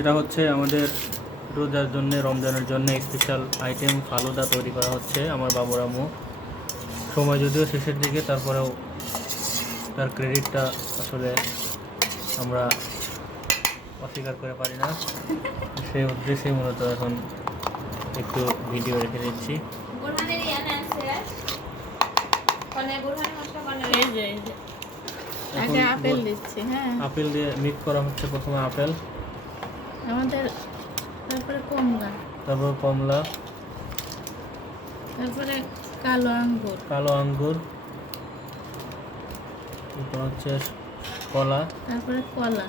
এটা হচ্ছে আমাদের রোজার জন্য রমজানের জন্য স্পেশাল আইটেম ফালুদা তৈরি করা হচ্ছে আমার বাবুর আম্মু। সময় যদিও শেষের দিকে তারপরেও তার ক্রেডিটটা আসলে আমরা অস্বীকার করে পারি না। সেই উদ্দেশ্যে মূলত এখন একটু ভিডিও রেখে দিচ্ছি। হ্যাঁ। আপেল দিয়ে মিক্স করা হচ্ছে প্রথমে আপেল। আমাদের তারপরে কমলা। তারপর কমলা। তারপরে কালো আঙ্গুর। কালো আঙ্গুর। এরপর হচ্ছে কলা। তারপরে কলা।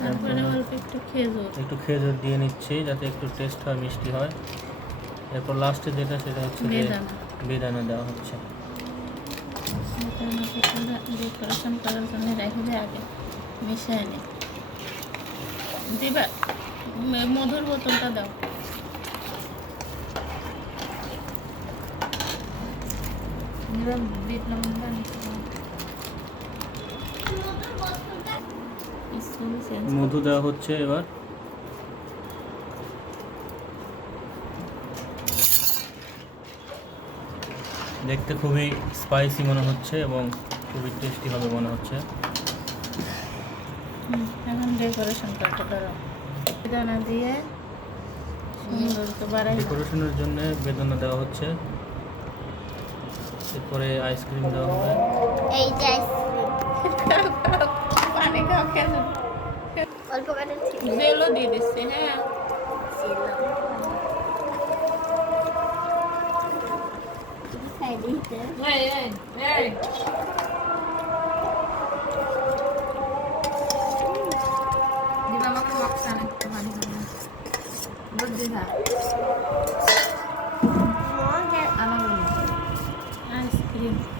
তারপরে অল্প একটু খেজুর। একটু খেজুর দিয়ে নিচ্ছি যাতে একটু টেস্ট হয় মিষ্টি হয়। এরপর লাস্টে যেটা সেটা হচ্ছে বেদানা। বেদানা দেওয়া হচ্ছে। ডেকোরেশন করার জন্য রেখে দিয়ে আগে। মিশিয়ে নি দিবা মধুর বোতলটা দাও। মধু দেওয়া হচ্ছে এবার। দেখতে খুবই স্পাইসি মনে হচ্ছে এবং খুবই টেস্টি হবে মনে হচ্ছে। এখন ডেকোরেশন করতে পারো। দানা দিয়ে। ডেকোরেশনের জন্য বেদানা দেওয়া হচ্ছে। এরপরে আইসক্রিম দেওয়া হবে। এই যে আইসক্রিম পানি খাও খেজুর অল্প কাটে জেলও দিয়ে দিচ্ছি হ্যাঁ। সাইডে হিতে এই। diha. Ano yun? Ice cream.